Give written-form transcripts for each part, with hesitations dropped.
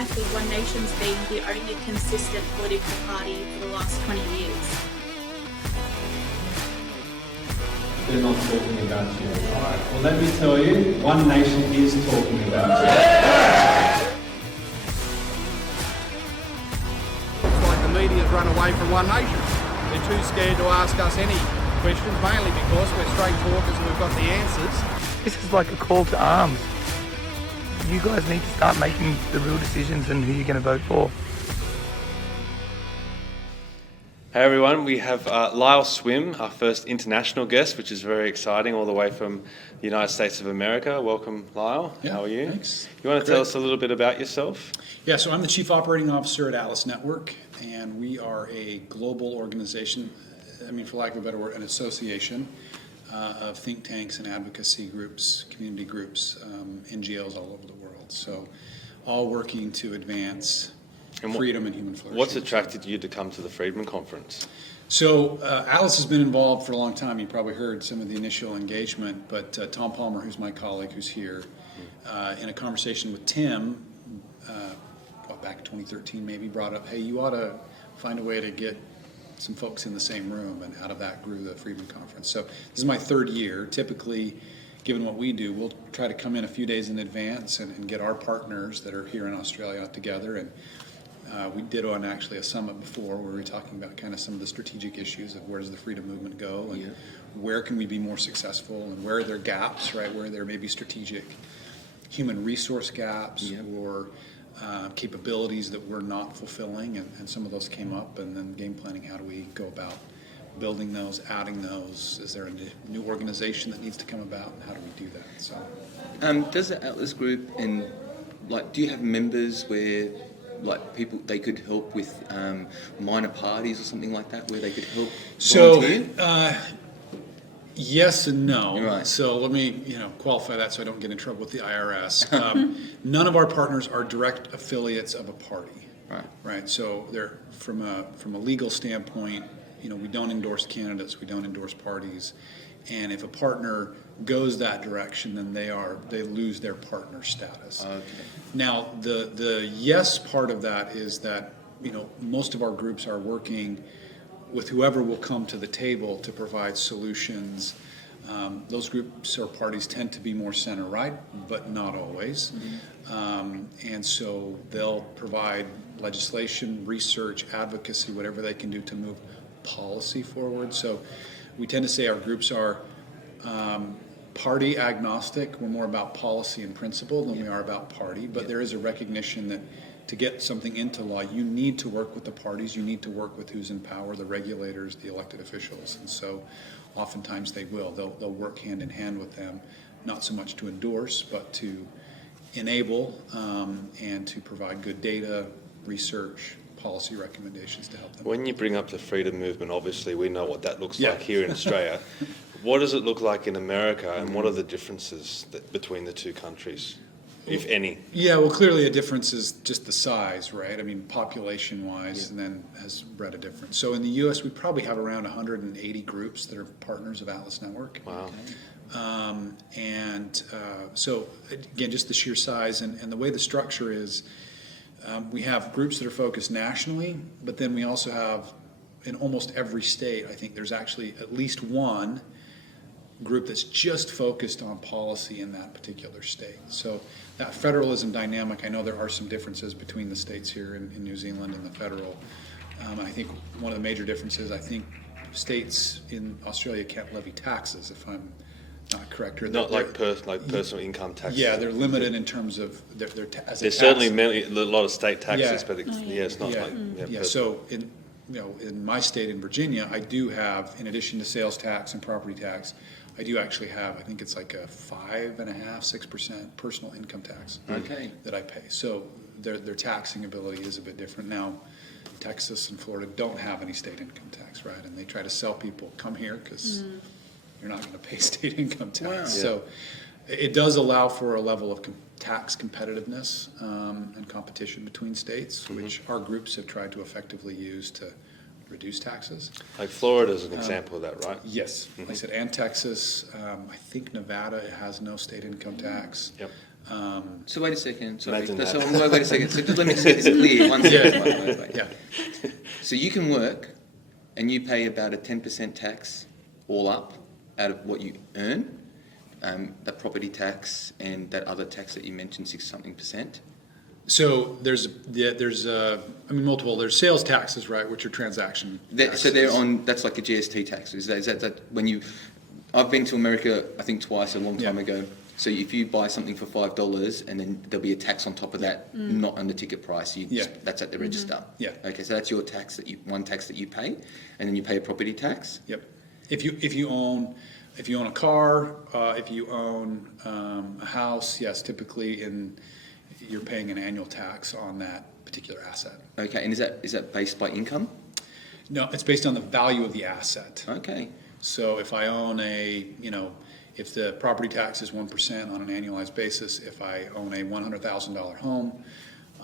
life, with One Nation's being the only consistent political party for the last 20 years. They're not talking about you. All right. Well, let me tell you, One Nation is talking about you. It's like the media's run away from One Nation. They're too scared to ask us any questions, mainly because we're straight talkers and we've got the answers. This is like a call to arms. You guys need to start making the real decisions and who you're going to vote for. Hey everyone, we have Lyall Swim, our first international guest, which is very exciting, all the way from the United States of America. Welcome, Lyall. Yeah, how are you? Thanks. You want to tell us a little bit about yourself? Yeah, so I'm the Chief Operating Officer at Atlas Network, and we are a global organization, for lack of a better word, an association of think tanks and advocacy groups, community groups, NGOs all over the world. So all working to advance freedom and human flourishing. What's attracted you to come to the Friedman Conference? So Atlas has been involved for a long time. You probably heard some of the initial engagement, but Tom Palmer, who's my colleague who's here, in a conversation with Tim, back in 2013 maybe, brought up, hey, you ought to find a way to get some folks in the same room, and out of that grew the Friedman Conference. So this is my third year. Typically, given what we do, we'll try to come in a few days in advance and get our partners that are here in Australia together. And we did on actually a summit before where we were talking about kind of some of the strategic issues of where does the freedom movement go, and where can we be more successful, and where are there gaps, right, where there may be strategic human resource gaps or capabilities that we're not fulfilling, and some of those came up, and then game planning, how do we go about building those, adding those, is there a new organization that needs to come about, and how do we do that? So, does the Atlas Group, and do you have members where people they could help with minor parties or something like that, where they could help volunteer? So yes and no. Right. So let me qualify that so I don't get in trouble with the IRS. None of our partners are direct affiliates of a party. Right. So they're from a legal standpoint, we don't endorse candidates, we don't endorse parties, and if a partner goes that direction, then they lose their partner status. Okay. Now the yes part of that is that most of our groups are working with whoever will come to the table to provide solutions. Those groups or parties tend to be more center-right, but not always. And so they'll provide legislation, research, advocacy, whatever they can do to move policy forward. So we tend to say our groups are party agnostic. We're more about policy and principle than we are about party, but there is a recognition that to get something into law, you need to work with the parties, you need to work with who's in power, the regulators, the elected officials, and so oftentimes they will. They'll work hand in hand with them, not so much to endorse, but to enable and to provide good data, research, policy recommendations to help them. When you bring up the freedom movement, obviously we know what that looks like here in Australia. What does it look like in America, and what are the differences between the two countries, if any? Yeah, well, clearly a difference is just the size, right? Population-wise, and then has bred a difference. So in the U.S., we probably have around 180 groups that are partners of Atlas Network. Wow. So again, just the sheer size and the way the structure is, we have groups that are focused nationally, but then we also have, in almost every state, I think there's actually at least one group that's just focused on policy in that particular state. So that federalism dynamic, I know there are some differences between the states here in New Zealand and the federal. I think one of the major differences, I think states in Australia can't levy taxes, if I'm not correct. Not like personal income taxes. Yeah, they're limited in terms of their There's certainly a lot of state taxes, but it's not like So in my state in Virginia, I do have, in addition to sales tax and property tax, I do actually have, I think it's like a 5.5–6% personal income tax that I pay. So their taxing ability is a bit different. Now, Texas and Florida don't have any state income tax, right? And they try to sell people, come here because you're not going to pay state income tax. Wow. So it does allow for a level of tax competitiveness and competition between states, which our groups have tried to effectively use to reduce taxes. Like Florida is an example of that, right? Yes, like I said, and Texas. I think Nevada has no state income tax. Yep. So wait a second. Sorry. Imagine So that. wait a second. So just let me set this clear. One second. Wait. Yeah. So you can work, and you pay about a 10% tax all up out of what you earn, that property tax and that other tax that you mentioned, 6-something%. So there's multiple. There's sales taxes, right, which are transaction taxes. So they're on. That's like a GST tax. Is that when you? I've been to America, I think twice, a long time ago. So if you buy something for $5 and then there'll be a tax on top of that, not on the ticket price, that's at the register. Yeah. Okay, so that's your tax one tax that you pay, and then you pay a property tax. Yep. If you own a car, if you own a house, yes, typically you're paying an annual tax on that particular asset. Okay, and is that based by income? No, it's based on the value of the asset. Okay. So if I own if the property tax is 1% on an annualized basis, if I own a $100,000 home,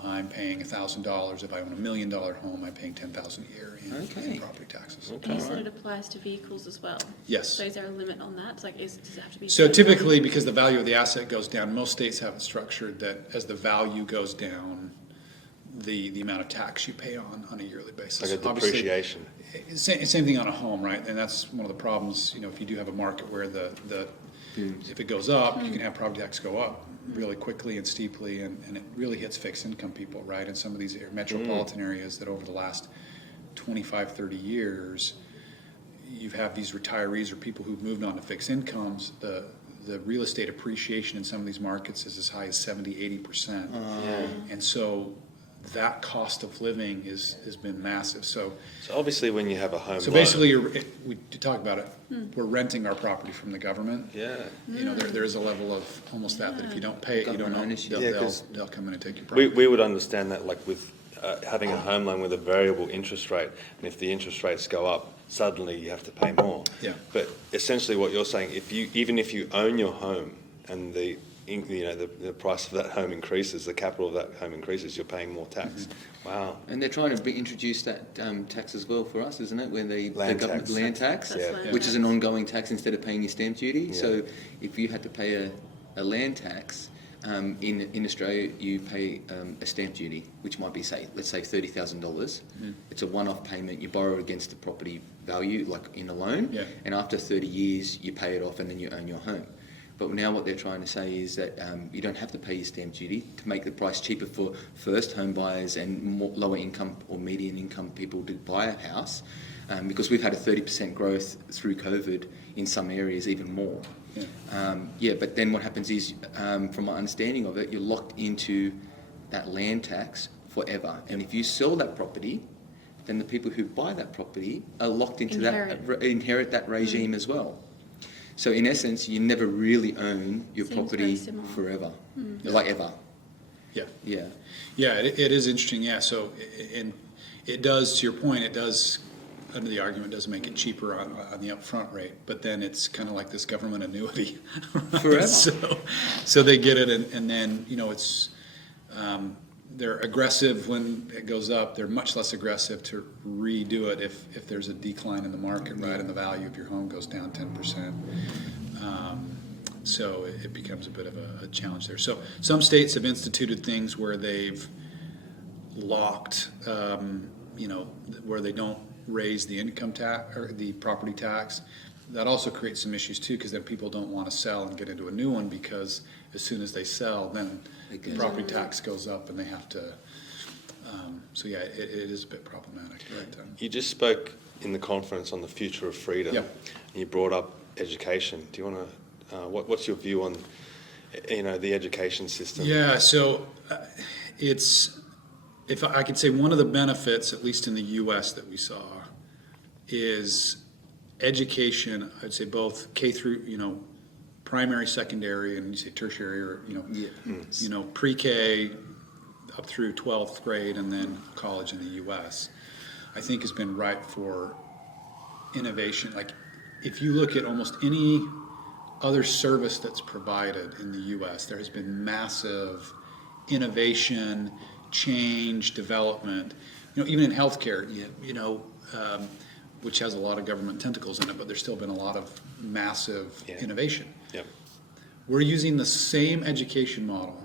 I'm paying $1,000. If I own $1 million home, I'm paying $10,000 a year in property taxes. And you said it applies to vehicles as well. Yes. So is there a limit on that? It's like, does it have to be? So typically, because the value of the asset goes down, most states have it structured that as the value goes down, the amount of tax you pay on a yearly basis. Like a depreciation. Obviously, same thing on a home, right? And that's one of the problems. If you do have a market where if it goes up, you can have property tax go up really quickly and steeply, and it really hits fixed income people, right? In some of these metropolitan areas that over the last 25, 30 years, you have these retirees or people who've moved on to fixed incomes. The real estate appreciation in some of these markets is as high as 70-80%. And so that cost of living has been massive. So obviously when you have a home So loan, basically, we talk about it. We're renting our property from the government. yeah. There is a level of almost that if you don't pay it, you don't know. Government ownership. Yeah, 'cause They'll come in and take your property. We would understand that, like with having a home loan with a variable interest rate, and if the interest rates go up, suddenly you have to pay more. Yeah. But essentially what you're saying, even if you own your home and the price of that home increases, the capital of that home increases, you're paying more tax. Wow. And they're trying to introduce that tax as well for us, isn't it? Where the government tax. land tax, That's land which tax. is an ongoing tax instead of paying your stamp duty. Yeah. So if you had to pay a land tax, in Australia you pay a stamp duty, which might be let's say $30,000. It's a one-off payment. You borrow against the property value, like in a loan, and after 30 years you pay it off, and then you own your home. But now what they're trying to say is that you don't have to pay your stamp duty to make the price cheaper for first home buyers and lower income or median income people to buy a house, because we've had a 30% growth through COVID in some areas, even more. But then what happens is, from my understanding of it, you're locked into that land tax forever. And if you sell that property, then the people who buy that property are locked into inherit that regime as well. So in essence, you never really own your Seems property very similar. forever, like ever. Yeah, it is interesting. Yeah, so and it does, to your point, it does, under the argument, does make it cheaper on the upfront rate. But then it's kind of like this government annuity, right? Forever. So they get it, and then it's they're aggressive when it goes up. They're much less aggressive to redo it if there's a decline in the market, right, and the value of your home goes down 10%. So it becomes a bit of a challenge there. So some states have instituted things where they've locked, where they don't raise the income tax or the property tax. That also creates some issues too, because then people don't want to sell and get into a new one, because as soon as they sell, then the property tax goes up and they have to. It is a bit problematic. Right? You just spoke in the conference on the future of freedom. Yep. And you brought up education. Do you want to? What's your view on, the education system? Yeah. So if I could say, one of the benefits, at least in the U.S., that we saw, is education. I'd say both K through primary, secondary, and you say tertiary, or pre-K up through 12th grade, and then college in the U.S. I think has been ripe for innovation. Like, if you look at almost any other service that's provided in the U.S., there has been massive innovation, change, development. Even in healthcare, which has a lot of government tentacles in it, but there's still been a lot of massive innovation. Yep. We're using the same education model.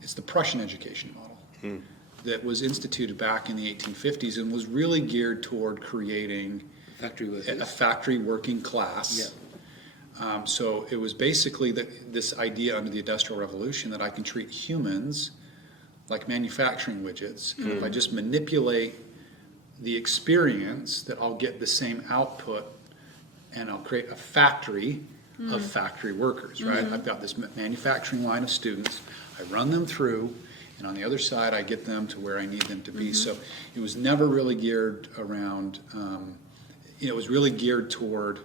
It's the Prussian education model that was instituted back in the 1850s and was really geared toward creating Factory workers. a factory working class. Yeah. So it was basically this idea under the Industrial Revolution that I can treat humans like manufacturing widgets, and if I just manipulate the experience, that I'll get the same output, and I'll create a factory of factory workers, right? I've got this manufacturing line of students, I run them through, and on the other side, I get them to where I need them to be. So it was never really geared around, it was really geared toward,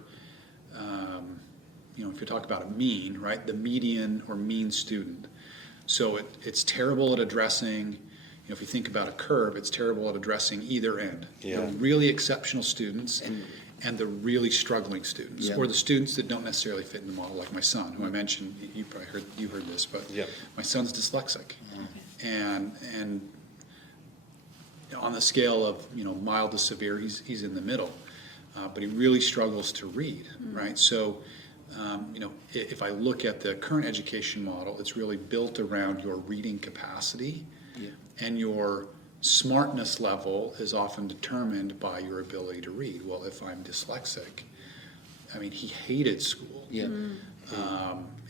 if you talk about a mean, right, the median or mean student. So it's terrible at addressing, if you think about a curve, it's terrible at addressing either end. Yeah. The really exceptional students and the really struggling students, Yeah. or the students that don't necessarily fit in the model, like my son, who I mentioned, you heard this, but Yeah. my son's dyslexic. And on the scale of, mild to severe, he's in the middle. But he really struggles to read, right? So, if I look at the current education model, it's really built around your reading capacity, and your smartness level is often determined by your ability to read. Well, if I'm dyslexic, he hated school. Yeah.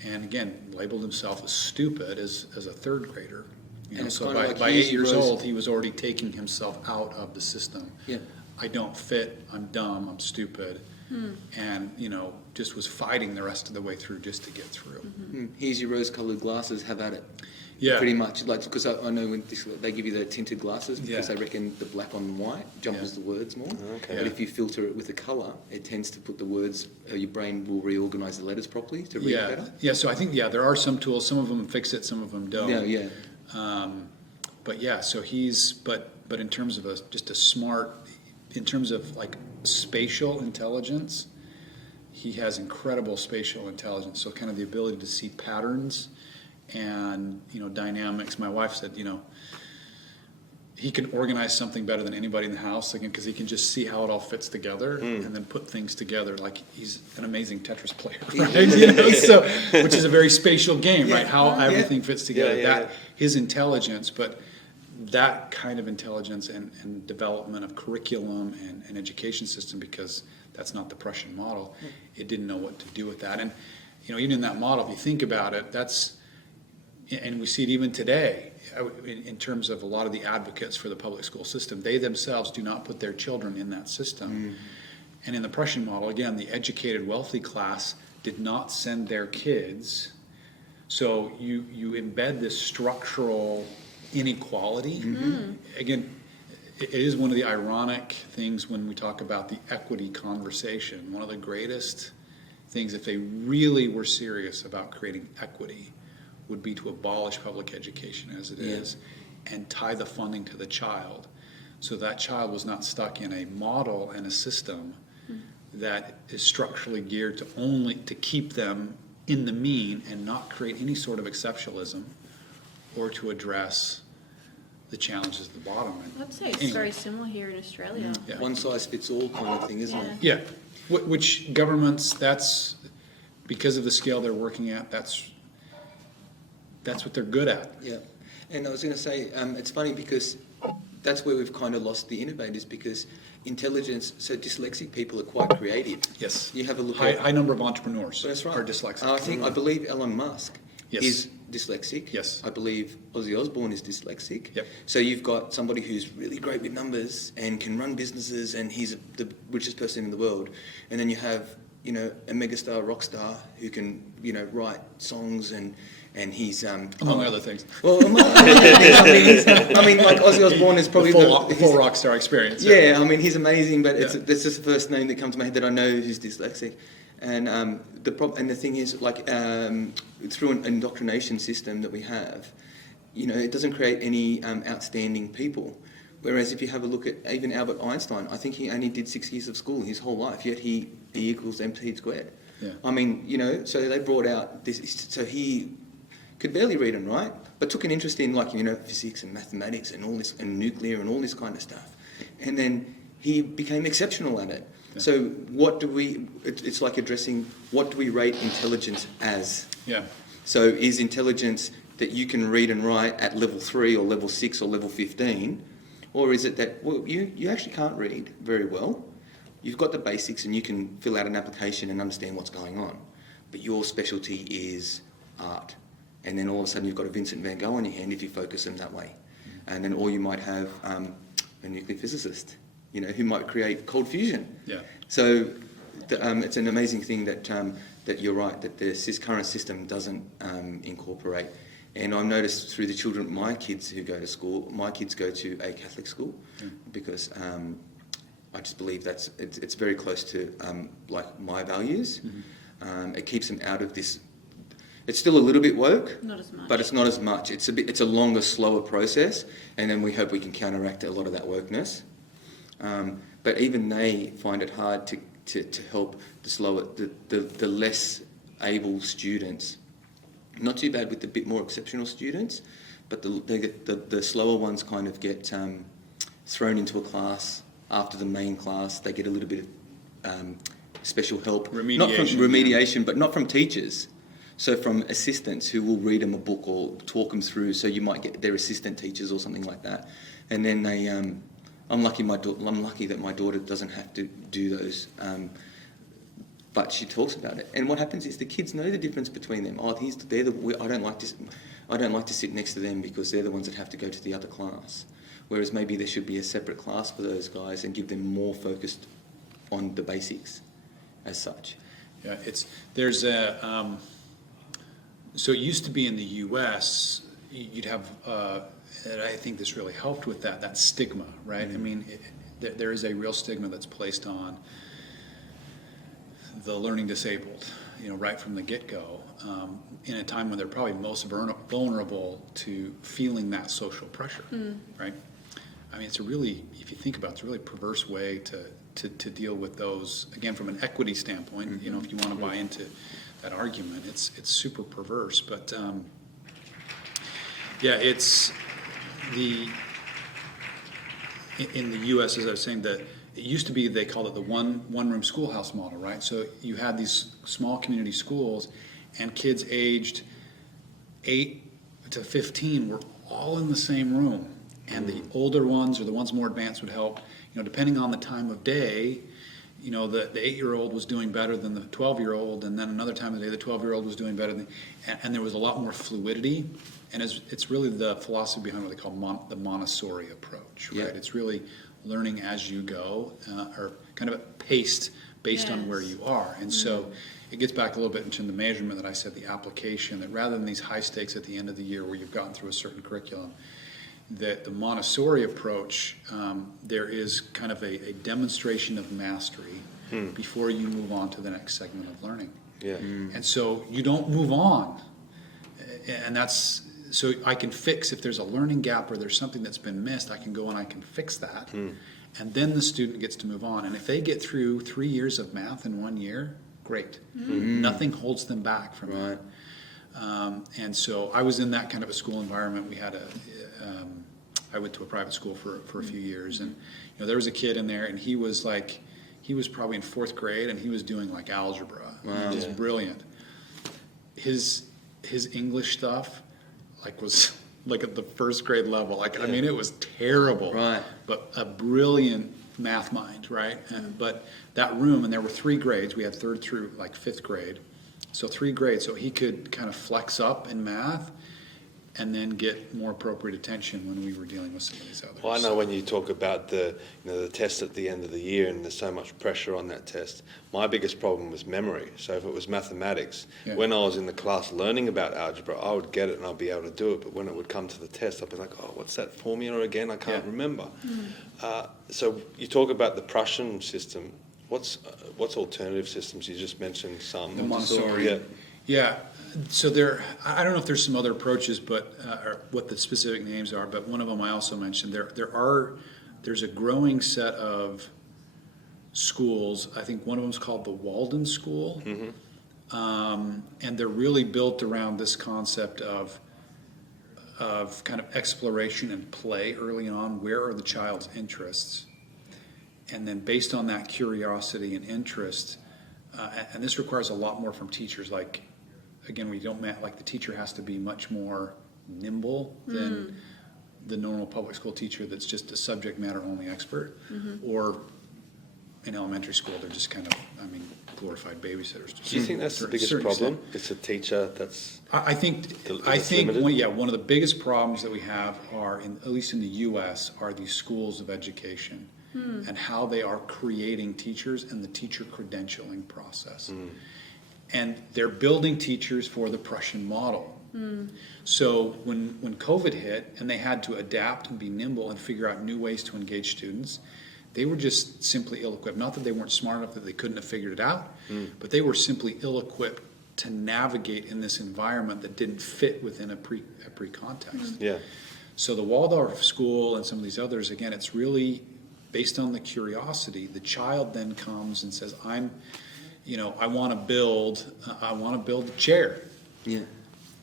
And again, labeled himself as stupid as a third grader. And it's So kinda like by he 8 years rose- old, he was already taking himself out of the system. Yeah. I don't fit, I'm dumb, I'm stupid. And, just was fighting the rest of the way through just to get through. Here's your rose-coloured glasses, have at it. Yeah. Pretty much, because I know when they give you the tinted glasses because Yeah. they reckon the black on white jumbles the words more. Okay. But if you filter it with a colour, it tends to put the words, your brain will reorganise the letters properly to read better. Yeah, so I think, there are some tools, some of them fix it, some of them don't. Yeah. But yeah, so but in terms of in terms of like spatial intelligence, he has incredible spatial intelligence. So kind of the ability to see patterns and, dynamics. My wife said, he can organize something better than anybody in the house, again, because he can just see how it all fits together and then put things together. Like, he's an amazing Tetris player, right? So, which is a very spatial game, right? How everything fits together. Yeah. His intelligence, but that kind of intelligence and development of curriculum and education system, because that's not the Prussian model, it didn't know what to do with that. And, even in that model, if you think about it, and we see it even today, in terms of a lot of the advocates for the public school system, they themselves do not put their children in that system. And in the Prussian model, again, the educated, wealthy class did not send their kids. So you embed this structural inequality. Again, it is one of the ironic things when we talk about the equity conversation. One of the greatest things, if they really were serious about creating equity, would be to abolish public education as it is and tie the funding to the child, so that child was not stuck in a model and a system that is structurally geared to keep them in the mean and not create any sort of exceptionalism or to address the challenges at the bottom. I'd say it's very similar here in Australia. Yeah. One size fits all kind of thing, isn't it? Yeah, which governments, that's because of the scale they're working at, that's what they're good at. Yeah. And I was going to say, it's funny because that's where we've kind of lost the innovators, because intelligence, so dyslexic people are quite creative. Yes. You have a look High number of entrepreneurs That's right. are dyslexic. I believe Elon Musk Yes. is dyslexic. Yes. I believe Ozzy Osbourne is dyslexic. Yep. So you've got somebody who's really great with numbers and can run businesses, and he's the richest person in the world. And then you have, a megastar rock star who can, write songs and he's Among other things. Well, among other things, like Ozzy Osbourne is probably The full rock star experience. Yeah, he's amazing, but Yeah. that's just the first name that comes to my head that I know who's dyslexic. And the thing is, through an indoctrination system that we have, it doesn't create any outstanding people. Whereas if you have a look at even Albert Einstein, I think he only did 6 years of school his whole life, yet E equals MC squared. Yeah. So they brought out this, so he could barely read and write, but took an interest in physics and mathematics and all this, and nuclear and all this kind of stuff. And then he became exceptional at it. Yeah. So it's like addressing, what do we rate intelligence as? Yeah. So is intelligence that you can read and write at level 3 or level 6 or level 15? Or is it that, well, you actually can't read very well. You've got the basics and you can fill out an application and understand what's going on. But your specialty is art. And then all of a sudden you've got a Vincent van Gogh on your hand if you focus them that way. And then, or you might have a nuclear physicist, you know, who might create cold fusion. Yeah. So it's an amazing thing that that you're right, that the current system doesn't incorporate. And I've noticed through the children, my kids who go to school, my kids go to a Catholic school because I just believe it's very close to like my values. It keeps them out of this. It's still a little bit woke, Not as much. but it's not as much. It's a longer, slower process, and then we hope we can counteract a lot of that wokeness. But even they find it hard to help the less able students. Not too bad with the bit more exceptional students, but the slower ones kind of get thrown into a class after the main class. They get a little bit of special help, not from remediation, but not from teachers. So from assistants who will read them a book or talk them through. So you might get their assistant teachers or something like that, and then they. I'm lucky that my daughter doesn't have to do those, but she talks about it. And what happens is the kids know the difference between them. Oh, I don't like to sit next to them because they're the ones that have to go to the other class. Whereas maybe there should be a separate class for those guys and give them more focused on the basics, as such. Yeah, there's a. So it used to be in the U.S. you'd have. And I think this really helped with that stigma, right? I mean, there is a real stigma that's placed on the learning disabled, you know, right from the get-go, in a time when they're probably most vulnerable to feeling that social pressure, right? I mean, it's if you think about it, it's a really perverse way to deal with those, again, from an equity standpoint, you know, if you want to buy into that argument, it's super perverse, but yeah, it's... In the U.S., as I was saying, it used to be, they called it the one-room schoolhouse model, right? So you had these small community schools, and kids aged 8 to 15 were all in the same room, and the older ones or the ones more advanced would help. You know, depending on the time of day, you know, the 8-year-old was doing better than the 12-year-old, and then another time of the day, the 12-year-old was doing better and there was a lot more fluidity. And it's really the philosophy behind what they call the Montessori approach, right? Yeah. It's really learning as you go, or kind of paced based on where you are. And so it gets back a little bit into the measurement that I said, the application, that rather than these high stakes at the end of the year where you've gotten through a certain curriculum, that the Montessori approach, there is kind of a demonstration of mastery before you move on to the next segment of learning. Yeah. And so you don't move on. And that's... So I can fix, if there's a learning gap or there's something that's been missed, I can go and I can fix that. And then the student gets to move on. And if they get through 3 years of math in 1 year, great. Nothing holds them back from that. And so I was in that kind of a school environment. We had I went to a private school for a few years. And you know, there was a kid in there, and he was probably in 4th grade, and he was doing like algebra. Wow. Just brilliant. His English stuff, was at the 1st grade level. I mean, it was terrible. Right. But a brilliant math mind, right? But that room, and there were 3 grades. We had 3rd through 5th grade. So 3 grades. So he could kind of flex up in math and then get more appropriate attention when we were dealing with some of these others. Well, I know when you talk about the test at the end of the year and there's so much pressure on that test, my biggest problem was memory. So if it was mathematics, when I was in the class learning about algebra, I would get it and I'd be able to do it. But when it would come to the test, I'd be like, oh, what's that formula again? I can't remember. So you talk about the Prussian system. What's alternative systems? You just mentioned some. The Montessori. Yeah. So I don't know if there's some other approaches, but or what the specific names are. But one of them I also mentioned. There's a growing set of schools. I think one of them is called the Walden School, and they're really built around this concept of kind of exploration and play early on. Where are the child's interests? And then based on that curiosity and interest, and this requires a lot more from teachers, like, again, we don't like the teacher has to be much more nimble than the normal public school teacher that's just a subject matter only expert, or in elementary school they're just kind of, glorified babysitters. Do you think that's the biggest problem? It's a teacher that's... I think limited? one of the biggest problems that we have are, at least in the U.S., are these schools of education and how they are creating teachers and the teacher credentialing process. And they're building teachers for the Prussian model. So when COVID hit and they had to adapt and be nimble and figure out new ways to engage students, they were just simply ill-equipped. Not that they weren't smart enough that they couldn't have figured it out, but they were simply ill-equipped to navigate in this environment that didn't fit within a pre-context. Yeah. So the Waldorf School and some of these others, again, it's really based on the curiosity. The child then comes and says, I want to build a chair. Yeah.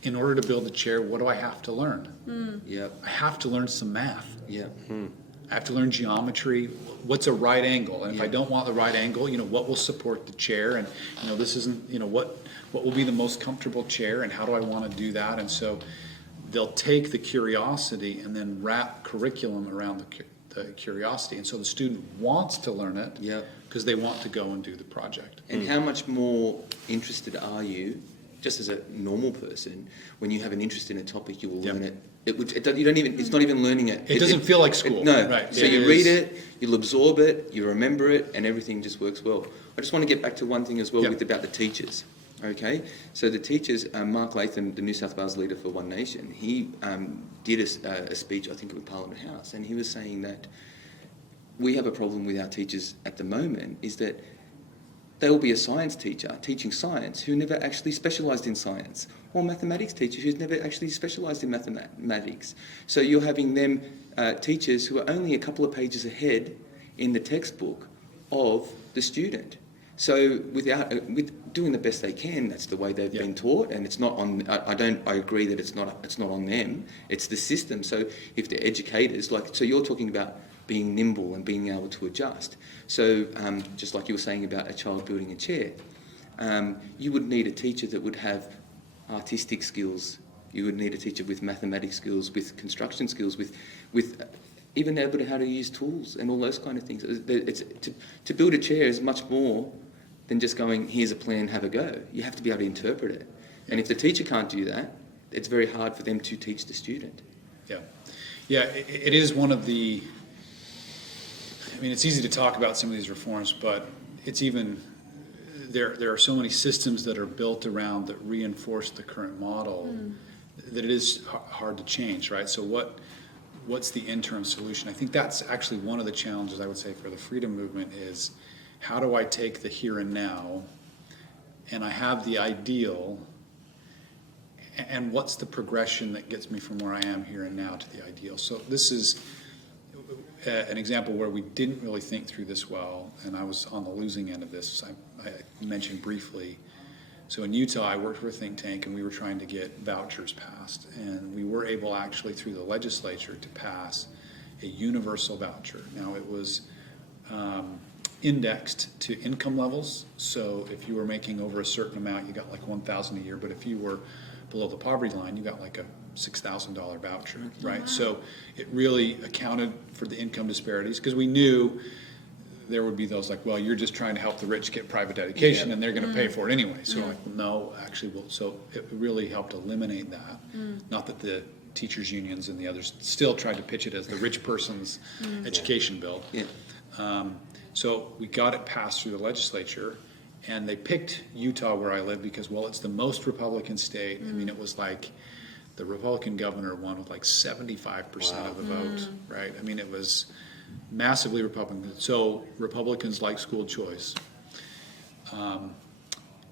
In order to build a chair, what do I have to learn? Yep. I have to learn some math. Yep. I have to learn geometry. What's a right angle? And if I don't want the right angle, what will support the chair? And this isn't, what will be the most comfortable chair? And how do I want to do that? And so they'll take the curiosity and then wrap curriculum around the curiosity. And so the student wants to learn it because they want to go and do the project. And how much more interested are you, just as a normal person, when you have an interest in a topic, you will learn it. It's not even learning it. It doesn't feel like school. No. Right. So you read it, you'll absorb it, you remember it, and everything just works well. I just want to get back to one thing as well about the teachers. Okay, so the teachers, Mark Latham, the New South Wales leader for One Nation, he did a speech, I think, at Parliament House, and he was saying that we have a problem with our teachers at the moment, is that they will be a science teacher teaching science who never actually specialised in science, or mathematics teachers who's never actually specialised in mathematics. So you're having them teachers who are only a couple of pages ahead in the textbook of the student. So with doing the best they can, that's the way they've been taught, and it's not on. I agree that it's not on them. It's the system. So if they're educators, so you're talking about being nimble and being able to adjust. So just like you were saying about a child building a chair, you would need a teacher that would have artistic skills. You would need a teacher with mathematics skills, with construction skills, with even able to how to use tools and all those kind of things. To build a chair is much more than just going, here's a plan, have a go. You have to be able to interpret it. And if the teacher can't do that, it's very hard for them to teach the student. Yeah, it is one of the... it's easy to talk about some of these reforms, but it's even... There are so many systems that are built around that reinforce the current model that it is hard to change, right? So what's the interim solution? I think that's actually one of the challenges, I would say, for the freedom movement is, how do I take the here and now, and I have the ideal, and what's the progression that gets me from where I am here and now to the ideal? So this is an example where we didn't really think through this well, and I was on the losing end of this. I mentioned briefly. So in Utah, I worked for a think tank, and we were trying to get vouchers passed, and we were able actually through the legislature to pass a universal voucher. Now it was indexed to income levels, so if you were making over a certain amount, you got like $1,000 a year, but if you were below the poverty line, you got like a $6,000 voucher, right? Wow. So it really accounted for the income disparities, because we knew there would be those like, well, you're just trying to help the rich get private education and they're going to pay for it anyway. So we're like, no, actually, so it really helped eliminate that. Not that the teachers unions and the others still tried to pitch it as the rich person's education bill. So we got it passed through the legislature, and they picked Utah, where I live, because, well, it's the most Republican state. It was like the Republican governor won with like 75% of the vote, right? It was massively Republican. So Republicans like school choice.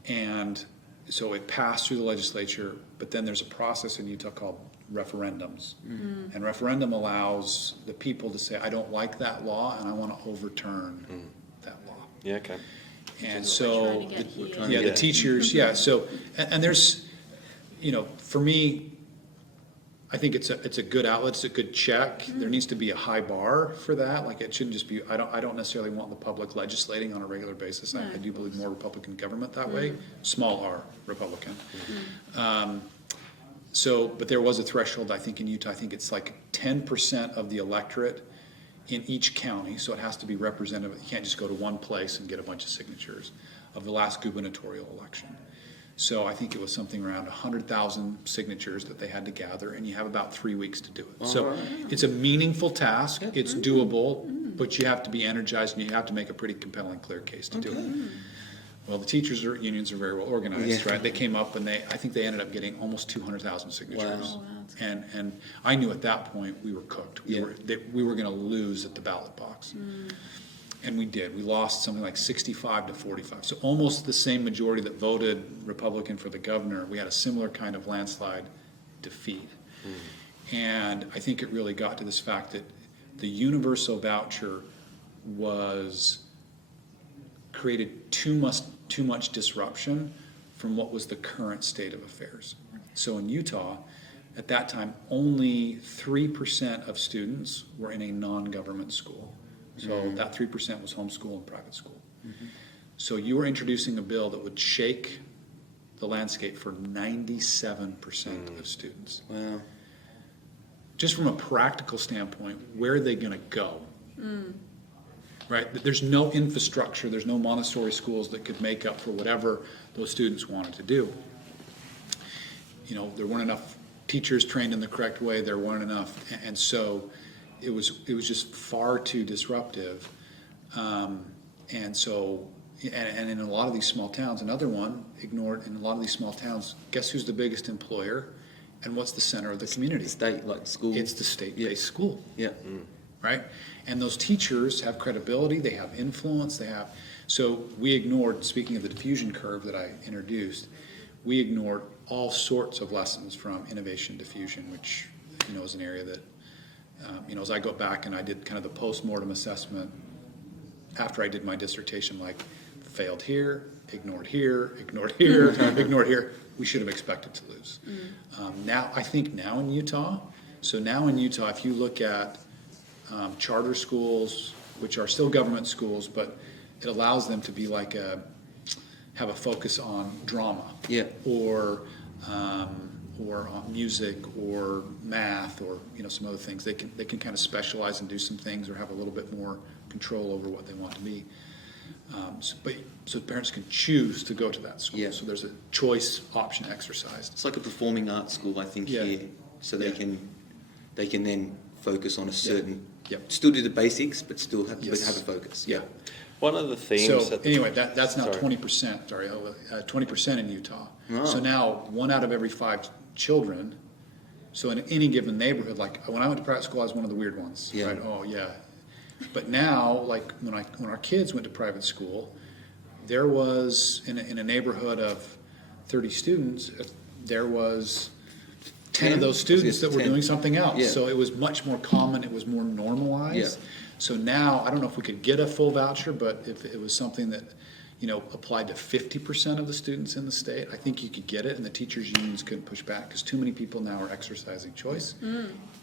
And so it passed through the legislature, but then there's a process in Utah called referendums. And referendum allows the people to say, I don't like that law, and I want to overturn that law. Yeah, okay. And so, the teachers, so, and there's, for me, I think it's a good outlet, it's a good check. There needs to be a high bar for that. Like, it shouldn't just be, I don't necessarily want the public legislating on a regular basis. No, I do of believe course. more Republican government that way, small r Republican. But there was a threshold, I think, in Utah. I think it's like 10% of the electorate in each county, so it has to be representative. You can't just go to one place and get a bunch of signatures of the last gubernatorial election. So I think it was something around 100,000 signatures that they had to gather, and you have about 3 weeks to do it. So it's a meaningful task, it's doable, but you have to be energized and you have to make a pretty compelling, clear case to do it. Well, the teachers' unions are very well organized, right? They came up and I think they ended up getting almost 200,000 signatures. Wow. And I knew at that point we were cooked. We were going to lose at the ballot box. And we did. We lost something like 65 to 45. So almost the same majority that voted Republican for the governor. We had a similar kind of landslide defeat. And I think it really got to this fact that the universal voucher created too much disruption from what was the current state of affairs. So in Utah, at that time, only 3% of students were in a non-government school. So that 3% was homeschool and private school. So you were introducing a bill that would shake the landscape for 97% of students. Wow. Just from a practical standpoint, where are they going to go? Right? There's no infrastructure, there's no Montessori schools that could make up for whatever those students wanted to do. You know, there weren't enough teachers trained in the correct way, there weren't enough, and so it was just far too disruptive. And in a lot of these small towns, another one ignored, in a lot of these small towns, guess who's the biggest employer and what's the center of the community? The state, like school. It's the state-based school. Yeah. Right? And those teachers have credibility, they have influence, so we ignored, speaking of the diffusion curve that I introduced, we ignored all sorts of lessons from innovation diffusion, which, is an area that, as I go back and I did kind of the post-mortem assessment after I did my dissertation, like failed here, ignored here, ignored here, ignored here, we should have expected to lose. I think now in Utah, if you look at charter schools, which are still government schools, but it allows them to be have a focus on drama, or on music or math or some other things. They can kind of specialize and do some things or have a little bit more control over what they want to be. So parents can choose to go to that school. Yeah. So there's a choice option exercised. It's like a performing arts school, I think, here. So they can then focus on a certain, still do the basics, but still have a focus. Yeah. One of the themes. So anyway, that's now 20%. 20% in Utah. Oh. So now 1 out of every 5 children. So in any given neighborhood, like when I went to private school, I was one of the weird ones. Yeah. Right? Oh yeah. But now, like when our kids went to private school, there was in a neighborhood of 30 students, there was 10 of those students that were doing something else. Yeah. So it was much more common. It was more normalized. Yeah. So now, I don't know if we could get a full voucher, but if it was something that, applied to 50% of the students in the state, I think you could get it, and the teachers' unions couldn't push back because too many people now are exercising choice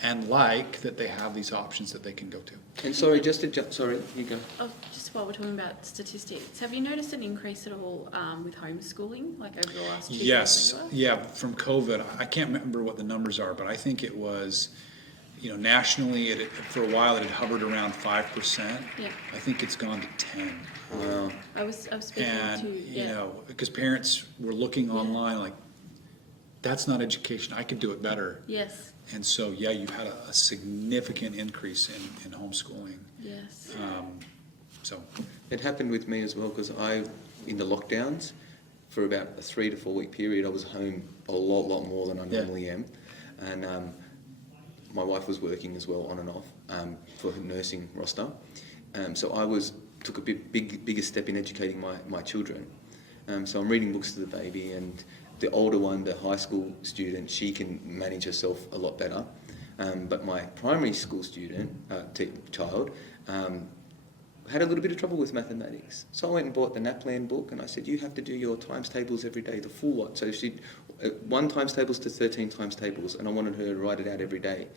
and that they have these options that they can go to. And sorry, you go. Oh, just while we're talking about statistics, have you noticed an increase at all with homeschooling, like over the last 2 years? Yes, yeah, from COVID. I can't remember what the numbers are, but I think it was, nationally, for a while it had hovered around 5%. Yeah. I think it's gone to 10. Wow. I was speaking And, because parents were looking online like, that's not education, I could do it better. Yes. And so, you've had a significant increase in homeschooling. Yes. So It happened with me as well because in the lockdowns, for about a 3 to 4 week period, I was home a lot more than I normally am. And my wife was working as well on and off for her nursing roster. So I took a bigger step in educating my children. So I'm reading books to the baby, and the older one, the high school student, she can manage herself a lot better. But my primary school child had a little bit of trouble with mathematics. So I went and bought the NAPLAN book, and I said, you have to do your times tables every day, the full lot. So 1 times tables to 13 times tables, and I wanted her to write it out every day.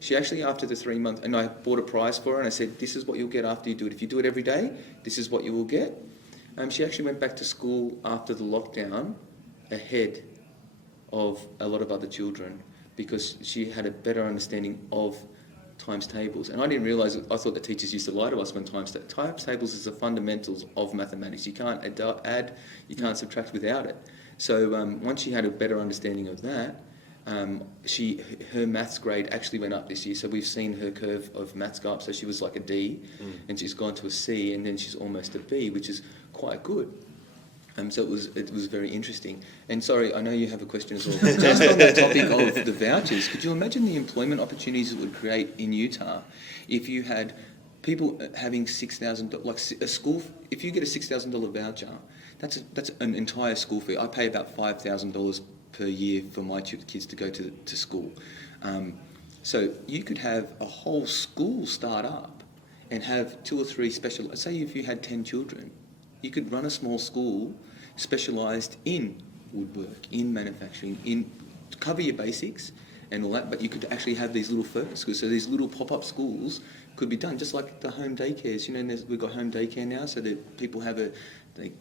She actually, after the 3 months, and I bought a prize for her, and I said, this is what you'll get after you do it. If you do it every day, this is what you will get. She actually went back to school after the lockdown ahead of a lot of other children because she had a better understanding of times tables. And I didn't realise, I thought the teachers used to lie to us when times tables is the fundamentals of mathematics. You can't add, you can't subtract without it. So once she had a better understanding of that, her maths grade actually went up this year. So we've seen her curve of maths go up. So she was like a D, and she's gone to a C, and then she's almost a B, which is quite good. So it was very interesting. And sorry, I know you have a question as well. Just on the topic of the vouchers, could you imagine the employment opportunities it would create in Utah if you had people having $6,000, like a school? If you get a $6,000 voucher, that's an entire school fee. I pay about $5,000 per year for my kids to go to school. So you could have a whole school start up and have 2 or 3 special. Say if you had 10 children. You could run a small school specialised in woodwork, in manufacturing, to cover your basics and all that, but you could actually have these little focus schools. So these little pop-up schools could be done, just like the home daycares. You know, we've got home daycare now, so that people have they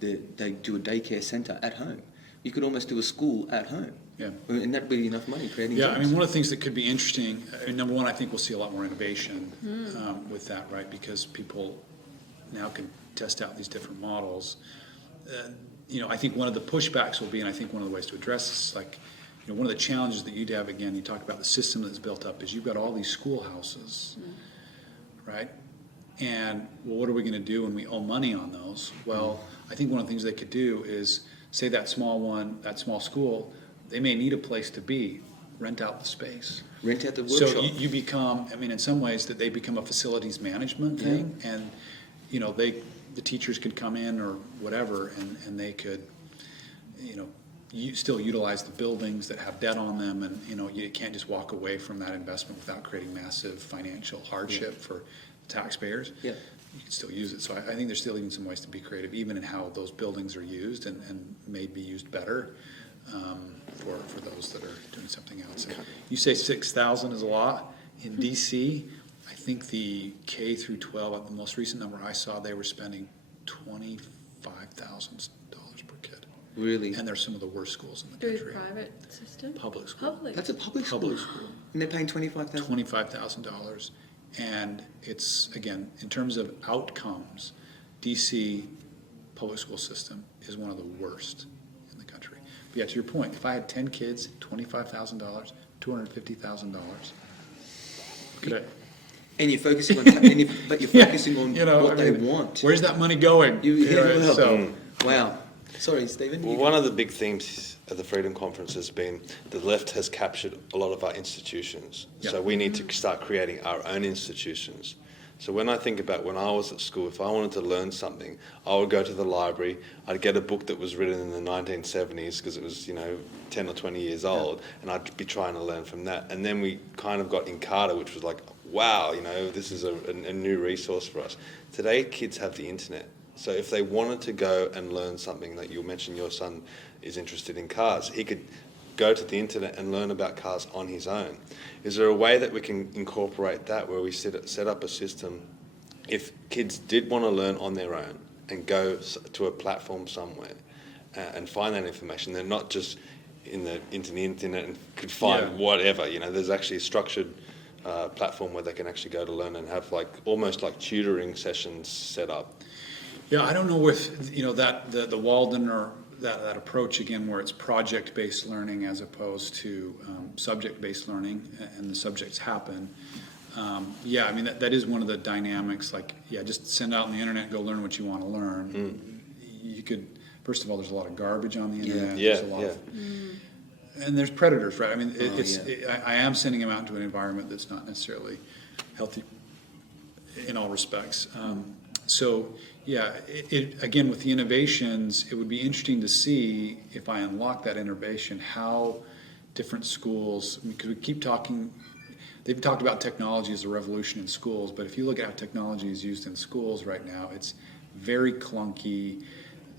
do a daycare centre at home. You could almost do a school at home. Yeah. And that'd be enough money creating Yeah, jobs. I mean, one of the things that could be interesting, number one, I think we'll see a lot more innovation with that, right? Because people now can test out these different models. I think one of the pushbacks will be, and I think one of the ways to address this, like, one of the challenges that you'd have, again, you talk about the system that's built up, is you've got all these schoolhouses, right? And, well, what are we going to do when we owe money on those? Well, I think one of the things they could do is, say that small school, they may need a place to be, rent out the space. Rent out the workshop. So you become, I mean, in some ways, that they become a facilities management thing, and the teachers could come in or whatever, and they could, still utilize the buildings that have debt on them, and you can't just walk away from that investment without creating massive financial hardship for taxpayers. Yeah. You can still use it. So I think there's still even some ways to be creative, even in how those buildings are used, and may be used better for those that are doing something else. And you say 6,000 is a lot. In DC, I think the K through 12, the most recent number I saw, they were spending $25,000 per kid. Really? And they're some of the worst schools in the Through country. private system? Public school. Public. That's a public school. Public school. And they're paying $25,000? $25,000. And it's, again, in terms of outcomes, DC public school system is one of the worst in the country. But yeah, to your point, if I had 10 kids, $25,000, $250,000, could I? And you're focusing on, but you're focusing on what they want. Where's that money going? Wow. Sorry, Stephen. Well, one of the big themes at the Freedom Conference has been the left has captured a lot of our institutions. Yeah. So we need to start creating our own institutions. So when I think about when I was at school, if I wanted to learn something, I would go to the library, I'd get a book that was written in the 1970s because it was, 10 or 20 years old, and I'd be trying to learn from that. And then we kind of got Encarta, which was like, wow, this is a new resource for us. Today, kids have the internet. So if they wanted to go and learn something, that you mentioned your son is interested in cars, he could go to the internet and learn about cars on his own. Is there a way that we can incorporate that where we set up a system if kids did want to learn on their own and go to a platform somewhere and find that information? They're not just into the internet and could find whatever. There's actually a structured platform where they can actually go to learn and have almost like tutoring sessions set up. Yeah, I don't know if that the Walden or that approach again, where it's project-based learning as opposed to subject-based learning, and the subjects happen. I mean that is one of the dynamics. Just send out on the internet, go learn what you want to learn. You could, first of all, there's a lot of garbage on the internet. There's a lot of, and there's predators, right? I mean, I am sending them out into an environment that's not necessarily healthy in all respects. Again, with the innovations, it would be interesting to see if I unlock that innovation, how different schools, because we keep talking, they've talked about technology as a revolution in schools, but if you look at how technology is used in schools right now, it's very clunky.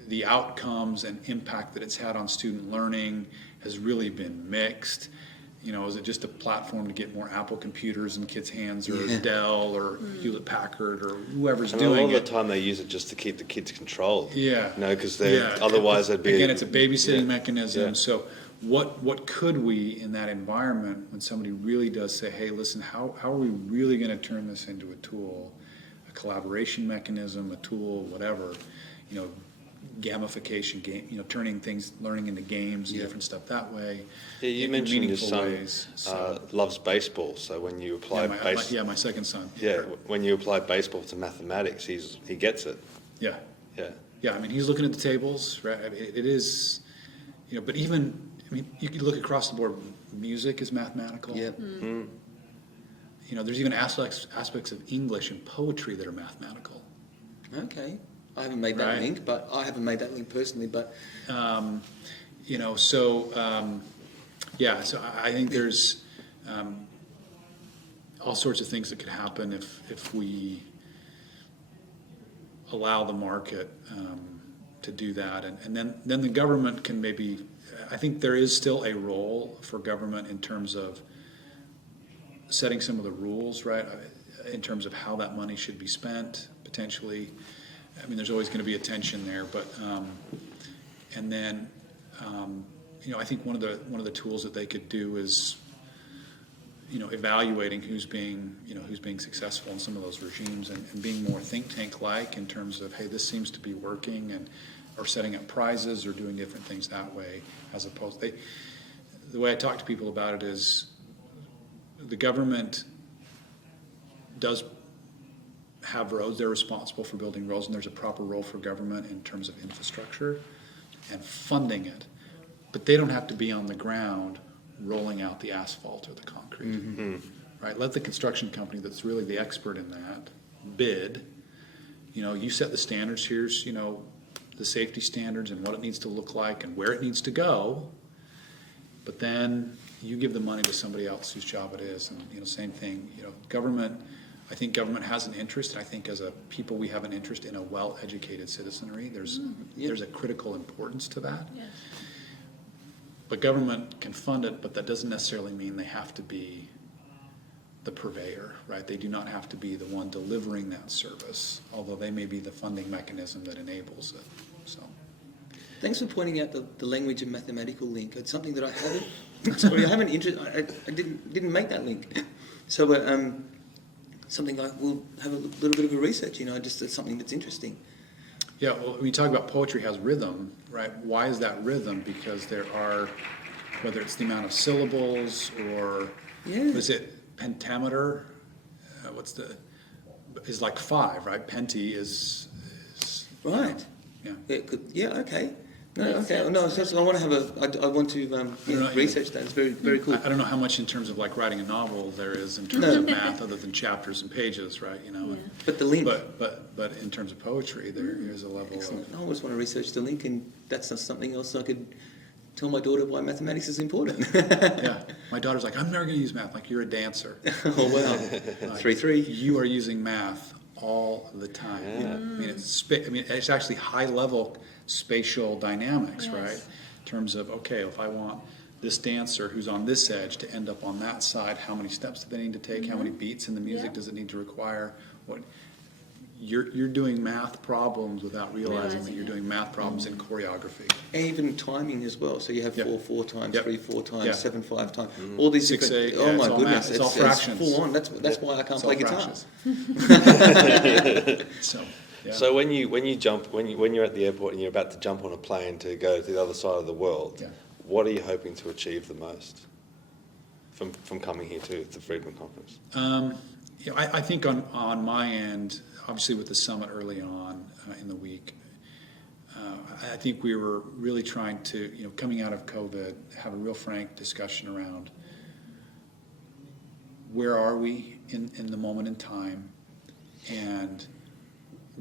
the outcomes and impact that it's had on student learning has really been mixed. You know, is it just a platform to get more Apple computers in kids' hands, or is Dell or Hewlett Packard or whoever's And doing a lot of it? the time they use it just to keep the kids controlled. Yeah. You know, because otherwise they'd be... Again, it's a babysitting Yeah. mechanism. Yeah. So what could we, in that environment, when somebody really does say, hey, listen, how are we really going to turn this into a tool, a collaboration mechanism, a tool, whatever, you know, gamification, game, you know, turning things, learning into games and different stuff that way. Yeah, you in mentioned your meaningful son ways. So, loves baseball, so when you apply my second son. when you apply baseball to mathematics, he gets it. Yeah. Yeah. Yeah, I mean, he's looking at the tables, right? I mean, it is, you know, but even, I mean, you can look across the board. Music is mathematical. Yeah. You know, there's even aspects of English and poetry that are mathematical. Okay. I haven't made that Right. link, but I haven't made that link personally, but You know, so, yeah, so I think there's all sorts of things that could happen if we allow the market to do that. And then the government can maybe, I think there is still a role for government in terms of setting some of the rules, right? In terms of how that money should be spent, potentially. I mean, there's always going to be a tension there, but, and then, you know, I think one of the tools that they could do is, you know, evaluating who's being successful in some of those regimes, and being more think tank like in terms of, hey, this seems to be working, or setting up prizes or doing different things that way, as opposed the way I talk to people about it is the government does have roads. They're responsible for building roads, and there's a proper role for government in terms of infrastructure and funding it. But they don't have to be on the ground rolling out the asphalt or the concrete, right? Let the construction company that's really the expert in that bid. You know, you set the standards. Here's, you know, the safety standards and what it needs to look like and where it needs to go. But then you give the money to somebody else whose job it is, and, you know, same thing. You know, government. I think government has an interest, and I think as a people we have an interest in a well-educated citizenry. There's a critical importance to that. Yes. But government can fund it, but that doesn't necessarily mean they have to be the purveyor, right? They do not have to be the one delivering that service, although they may be the funding mechanism that enables it. So, thanks for pointing out the language and mathematical link. It's something that I haven't. Sorry, I haven't I didn't make that link. So, something I will have a little bit of a research. You know, just it's something that's interesting. yeah, well, when you talk about poetry has rhythm, right? Why is that rhythm? Because there are, whether it's the amount of syllables or, is it pentameter? Is like 5, right? Penti is Right. yeah. Okay. No, okay. No, I want to have I want to research that. It's very, very cool. I don't know how much in terms of like writing a novel there is in terms of math, other than chapters and pages, right? You know. But the link. But in terms of poetry, there is a level Excellent. of. I always want to research the link, and that's something else I could tell my daughter why mathematics is important. Yeah, my daughter's like, I'm never going to use math. Like, you're a dancer. Oh wow. Like, 3-3. You are using math all the time. Yeah. I mean, it's actually high level spatial dynamics, Yes. right? In terms of, okay, if I want this dancer who's on this edge to end up on that side, how many steps do they need to take? How many beats in the music Yeah. does it need to require? What you're doing math problems without realizing that you're doing math problems in choreography. And even timing as well. So you have 4 times, Yep. 3 times, Yeah. 7 5 times. All these 6 different. 8. Oh Yeah, my it's all goodness, math. It's all fractions. full on. That's why I can't It's play all guitar. fractions. So. Yeah. So when you're at the airport and you're about to jump on a plane to go to the other side of the world, Yeah. what are you hoping to achieve the most from coming here to the Friedman Conference? You know, I think on my end, obviously with the summit early on in the week, I think we were really trying to, you know, coming out of COVID, have a real frank discussion around where are we in the moment in time, and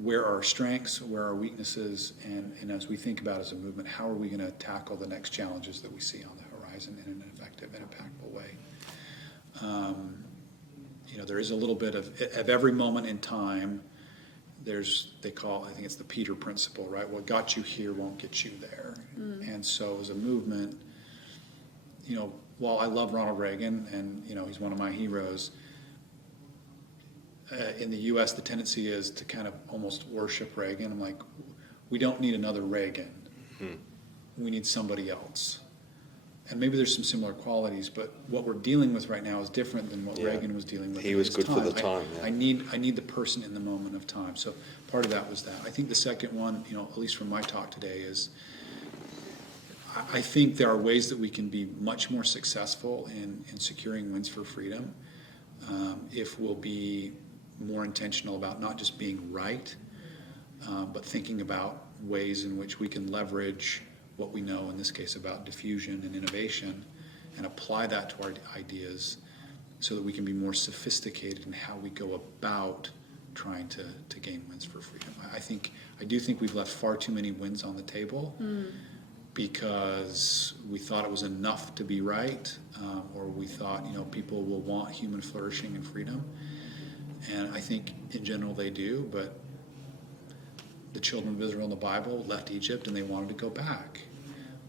where are our strengths, where are our weaknesses, and as we think about as a movement, how are we going to tackle the next challenges that we see on the horizon in an effective and impactful way. You know, there is a little bit of every moment in time, they call, I think it's the Peter principle, right? What got you here won't get you there. And so as a movement, you know, while I love Ronald Reagan and, you know, he's one of my heroes, in the U.S. the tendency is to kind of almost worship Reagan. I'm like, we don't need another Reagan. We need somebody else. And maybe there's some similar qualities, but what we're dealing with right now is different than what Reagan was dealing with. He was good for the time. I need the person in the moment of time. So part of that was that. I think the second one, you know, at least from my talk today, is I think there are ways that we can be much more successful in securing wins for freedom if we'll be more intentional about not just being right, but thinking about ways in which we can leverage what we know, in this case, about diffusion and innovation, and apply that to our ideas so that we can be more sophisticated in how we go about trying to gain wins for freedom. I do think we've left far too many wins on the table because we thought it was enough to be right, or we thought, you know, people will want human flourishing and freedom. And I think in general they do, but the children of Israel in the Bible left Egypt and they wanted to go back.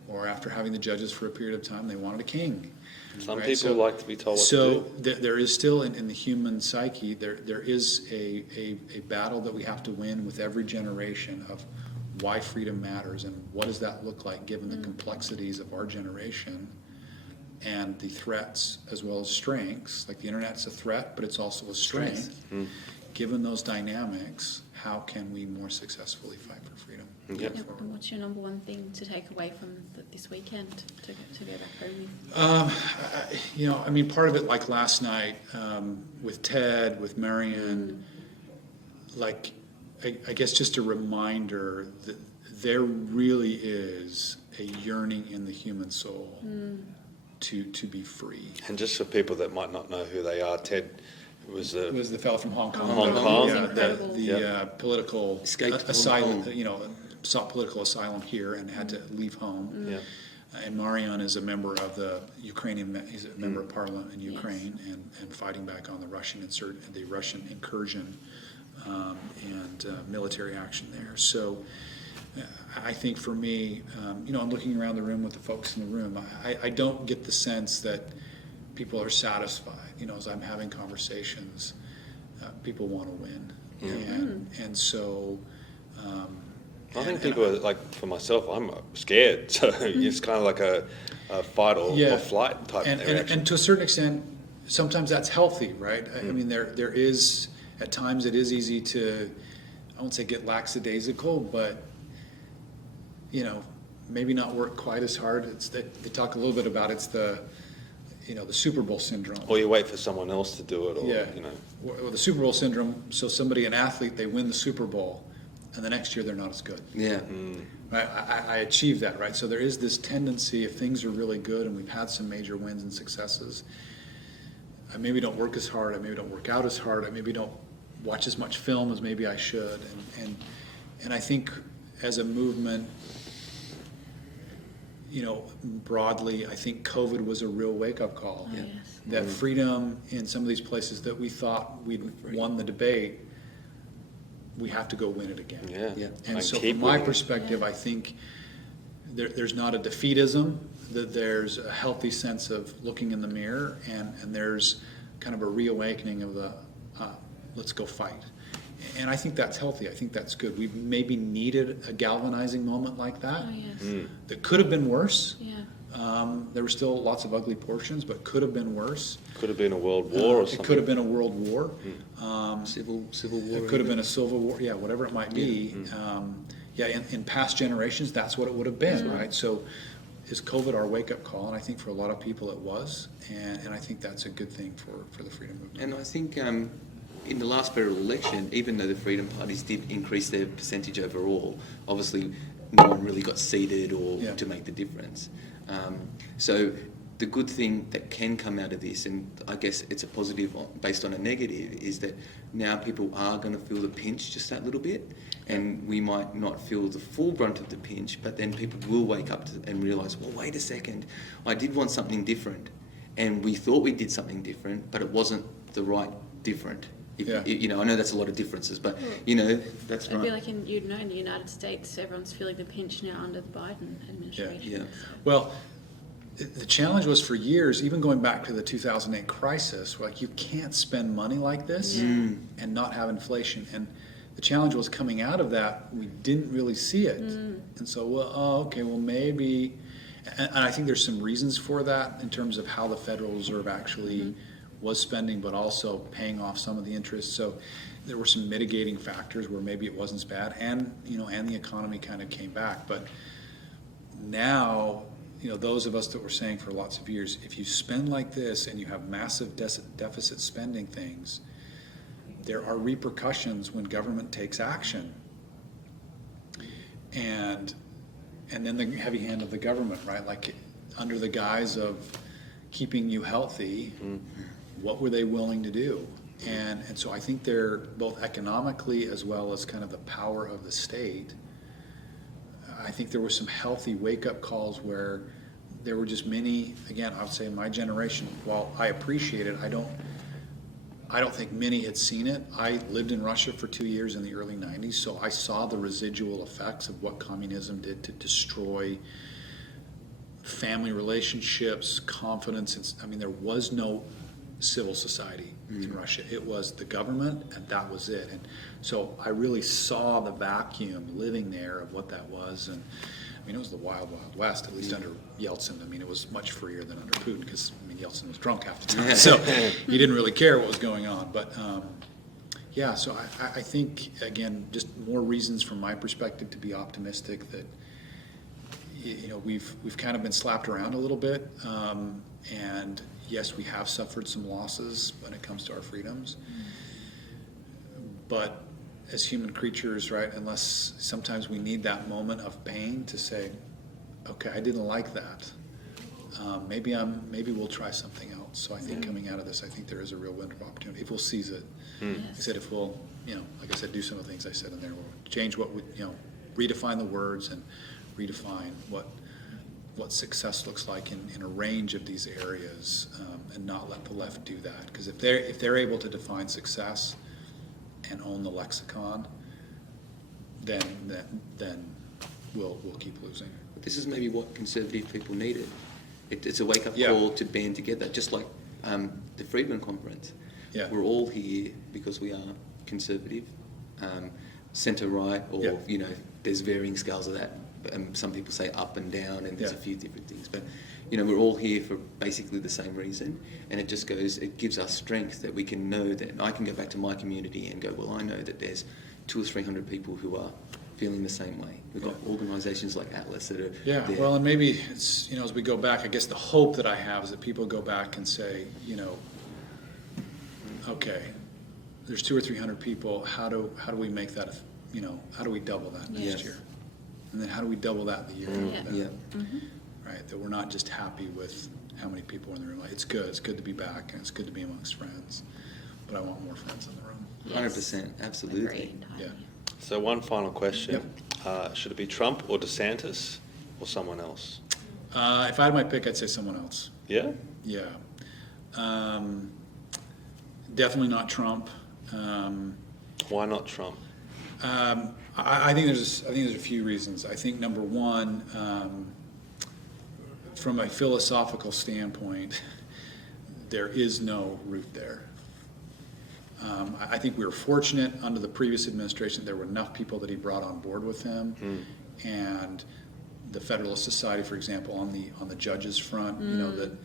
Or after having the judges for a period of time, they wanted a king. Some people like to be told what to do. So there is still in the human psyche, there is a battle that we have to win with every generation of why freedom matters and what does that look like given the complexities of our generation and the threats as well as strengths. Like the internet's a threat, but it's also a strength. Given those dynamics, how can we more successfully fight for freedom? Yep. And what's your number one thing to take away from this weekend to go back home with? You know, I mean, part of it, like last night with Ted, with Marion, like, I guess just a reminder that there really is a yearning in the human soul to be free. And just for people that might not know who they are, Ted was the fellow from Hong Kong. Hong Kong. Yeah, the political Escaped asylum, Hong Kong. you know, sought political asylum here and had to leave home. Yeah. And Marion is a member of the Ukrainian, he's a member of parliament in Ukraine and fighting back on the Russian incursion and military action there. So I think for me, you know, I'm looking around the room with the folks in the room. I don't get the sense that people are satisfied. You know, as I'm having conversations, people want to win, and so. I think people are, like, for myself, I'm scared. So it's kind of like a fight or flight type reaction. And to a certain extent, sometimes that's healthy, right? I mean, there is, at times it is easy to, I won't say get lackadaisical, but, you know, maybe not work quite as hard. It's that they talk a little bit about the Super Bowl syndrome. Or you wait for someone else to do it, or, you know. Or the Super Bowl syndrome, so an athlete, they win the Super Bowl, and the next year they're not as good. Yeah. Right? I achieved that, right? So there is this tendency, if things are really good and we've had some major wins and successes, I maybe don't work as hard, I maybe don't work out as hard, I maybe don't watch as much film as maybe I should. And I think as a movement, you know, broadly, I think COVID was a real wake-up call. Yes. That freedom in some of these places that we thought we'd won the debate, we have to go win it again. Yeah. And so from my perspective, I think there's not a defeatism, that there's a healthy sense of looking in the mirror, and there's kind of a reawakening of the let's go fight. And I think that's healthy. I think that's good. We maybe needed a galvanizing moment like that. Oh, yes. That could have been worse. Yeah. There were still lots of ugly portions, but could have been worse. Could have been a world war or something. It could have been a world war. Civil war. It could have been a civil war. Yeah, whatever it might be. In past generations, that's what it would have been, right? So is COVID our wake-up call? And I think for a lot of people it was. And I think that's a good thing for the freedom movement. And I think in the last federal election, even though the Freedom Parties did increase their percentage overall, obviously no one really got seated or to make the difference. So the good thing that can come out of this, and I guess it's a positive based on a negative, is that now people are going to feel the pinch just that little bit, and we might not feel the full brunt of the pinch, but then people will wake up and realise, well, wait a second, I did want something different, and we thought we did something different, but it wasn't the right different. Yeah. You know, I know that's a lot of differences, but you know, that's It'd be right. like in the United States, everyone's feeling the pinch now under the Biden administration. Yeah. Well, the challenge was for years, even going back to the 2008 crisis, like you can't spend money like this and not have inflation. And the challenge was coming out of that, we didn't really see it. And so, well, maybe, and I think there's some reasons for that in terms of how the Federal Reserve actually was spending, but also paying off some of the interest. So there were some mitigating factors where maybe it wasn't as bad, and the economy kind of came back. But now, those of us that were saying for lots of years, if you spend like this and you have massive deficit spending things, there are repercussions when government takes action. And then the heavy hand of the government, right? Like under the guise of keeping you healthy, what were they willing to do? And so I think they're both economically as well as kind of the power of the state. I think there were some healthy wake-up calls where there were just many, again, I would say my generation, while I appreciate it, I don't think many had seen it. I lived in Russia for 2 years in the early 90s, so I saw the residual effects of what communism did to destroy family relationships, confidence. There was no civil society in Russia. It was the government, and that was it. And so I really saw the vacuum living there of what that was. And it was the wild, wild west, at least under Yeltsin. It was much freer than under Putin because, Yeltsin was drunk half the time. So he didn't really care what was going on. But so I think, again, just more reasons from my perspective to be optimistic that, we've kind of been slapped around a little bit. And yes, we have suffered some losses when it comes to our freedoms. But as human creatures, right, unless sometimes we need that moment of pain to say, okay, I didn't like that. Maybe we'll try something else. So I think coming out of this, I think there is a real window of opportunity if we'll seize it. Yes. I said if we'll, like I said, do some of the things I said in there. We'll change what we, redefine the words and redefine what success looks like in a range of these areas, and not let the left do that. Because if they're able to define success and own the lexicon, then we'll keep losing. This is maybe what conservative people needed. It's a wake-up Yeah. call to band together, just like the Friedman Conference. Yeah. We're all here because we are conservative, centre-right, or, Yeah. there's varying scales of that. Some people say up and down, and there's Yeah. a few different things. But, we're all here for basically the same reason. And it gives us strength that we can know that I can go back to my community and go, well, I know that there's 200 or 300 people who are feeling the same way. We've got organisations like Atlas that are there. Well, and maybe it's, as we go back, I guess the hope that I have is that people go back and say, okay, there's 200 or 300 people, how do we make that, how do we double that next Yes. year? And then how do we double that the year after that? Yeah. Right, that we're not just happy with how many people are in the room. Like, it's good to be back, and it's good to be amongst friends, but I want more friends in the room. 100%, absolutely. Agreed. Yeah. So one final question. Should it be Trump or DeSantis or someone else? If I had my pick, I'd say someone else. Yeah? Yeah. Definitely not Trump. Why not Trump? I think there's a few reasons. I think number one, from a philosophical standpoint, there is no root there. I think we were fortunate under the previous administration. There were enough people that he brought on board with him, and the Federalist Society, for example, on the judges front, that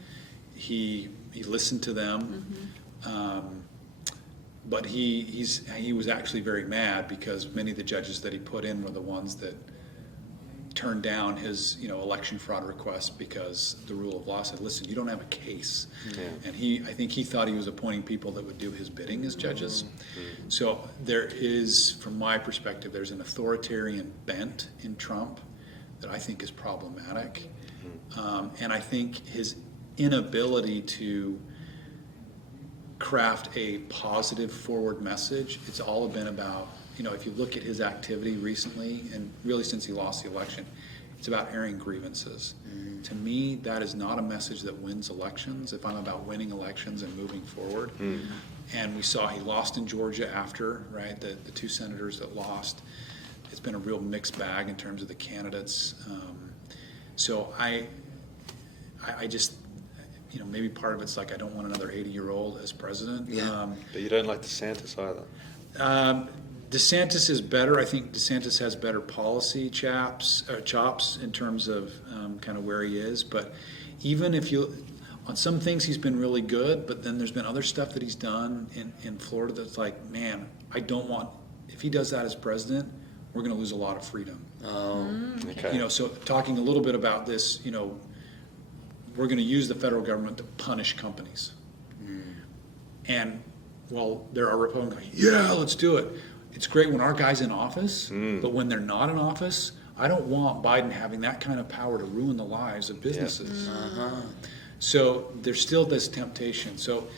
he listened to them. But he was actually very mad because many of the judges that he put in were the ones that turned down his election fraud request because the rule of law said, listen, you don't have a case. And I think he thought he was appointing people that would do his bidding as judges. So there is, from my perspective, there's an authoritarian bent in Trump that I think is problematic. And I think his inability to craft a positive forward message. It's all been about, if you look at his activity recently, and really since he lost the election, it's about airing grievances. To me, that is not a message that wins elections if I'm about winning elections and moving forward. And we saw he lost in Georgia after, right, the two senators that lost. It's been a real mixed bag in terms of the candidates. So I just, you know, maybe part of it's like I don't want another 80-year-old as president. Yeah. But you don't like DeSantis either. DeSantis is better. I think DeSantis has better policy chops in terms of kind of where he is. But even if you, on some things he's been really good, but then there's been other stuff that he's done in Florida that's like, man, I don't want, if he does that as president, we're going to lose a lot of freedom. Oh, Okay. You know, so talking a little bit about this, you know, we're going to use the federal government to punish companies. And while there are Republicans going, yeah, let's do it. It's great when our guy's in office, but when they're not in office, I don't want Biden having that kind of power to ruin the lives of businesses. So there's still this temptation. So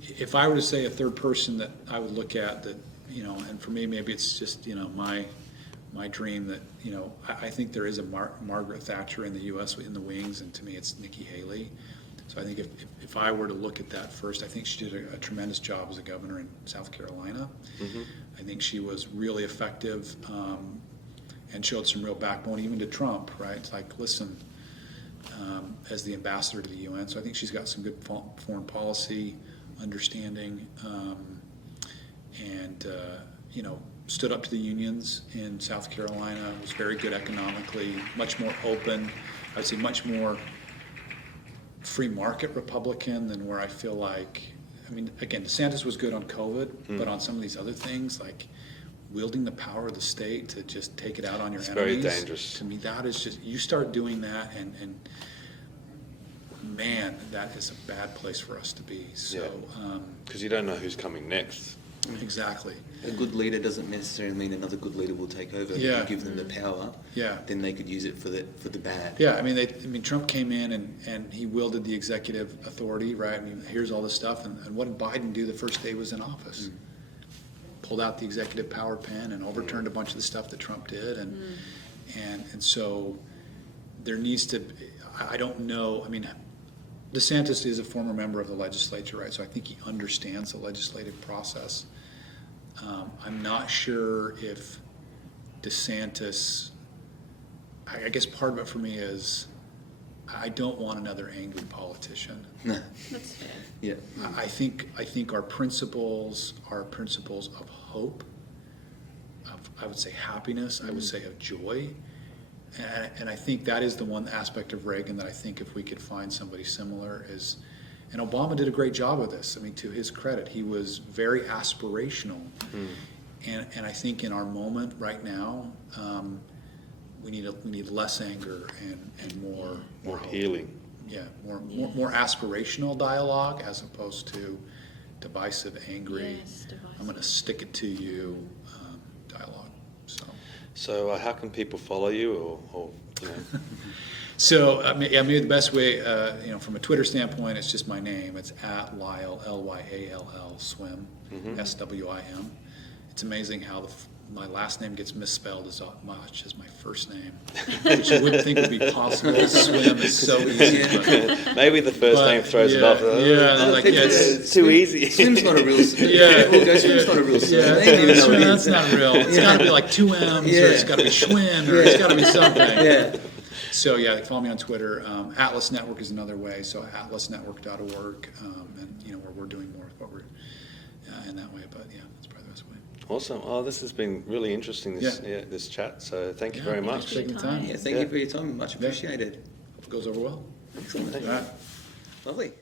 if I were to say a third person that I would look at that, you know, and for me, maybe it's just, you know, my dream that, you know, I think there is a Margaret Thatcher in the U.S. in the wings, and to me it's Nikki Haley. So I think if I were to look at that first, I think she did a tremendous job as a governor in South Carolina. I think she was really effective and showed some real backbone, even to Trump, right? It's like, listen, as the ambassador to the UN. So I think she's got some good foreign policy understanding and, you know, stood up to the unions in South Carolina, was very good economically, much more open, I would say much more free market Republican than where I feel like, I mean, again, DeSantis was good on COVID, but on some of these other things, like wielding the power of the state to just take it out on your enemies. Very dangerous. To me, that is just, you start doing that and man, that is a bad place for us to be. So, Because you don't know who's coming next. Exactly. a good leader doesn't necessarily mean another good leader will take over. Yeah. And give them the power. Yeah. Then they could use it for the bad. Yeah, I mean, Trump came in and he wielded the executive authority, right? I mean, here's all this stuff, and what did Biden do the first day he was in office? Pulled out the executive power pen and overturned a bunch of the stuff that Trump did, and so there needs to. I don't know. I mean, DeSantis is a former member of the legislature, right? So I think he understands the legislative process. I'm not sure if DeSantis. I guess part of it for me is I don't want another angry politician. That's fair. Yeah. I think our principles are principles of hope, of, I would say, happiness, I would say of joy. And I think that is the one aspect of Reagan that I think if we could find somebody similar is, and Obama did a great job with this. I mean, to his credit, he was very aspirational. And I think in our moment right now, we need less anger and more hope. Healing. Yeah, more aspirational dialogue as opposed to divisive, angry, Yes, divisive. I'm going to stick it to you dialogue. So how can people follow you or you know? So maybe the best way, from a Twitter standpoint, it's just my name. It's at Lyall, Lyall Swim, SWIM. It's amazing how my last name gets misspelled as much as my first name, which you wouldn't think would be possible. Swim is so easy. But, Maybe the first name throws it off. It's too easy. Swim's not a real. Swim's not a real. That's not real. It's got to be like 2 M's, or it's got to be Schwinn, or it's got to be something. Yeah. So they follow me on Twitter. Atlas Network is another way. So atlasnetwork.org, and where we're doing more of what we're in that way. But that's probably the best way. Awesome. Oh, this has been really interesting. This chat. So thank you very much. Thanks for taking the time. Yeah. Thank you for your time. Much appreciated. Hope it goes over well. Excellent. All right. Lovely.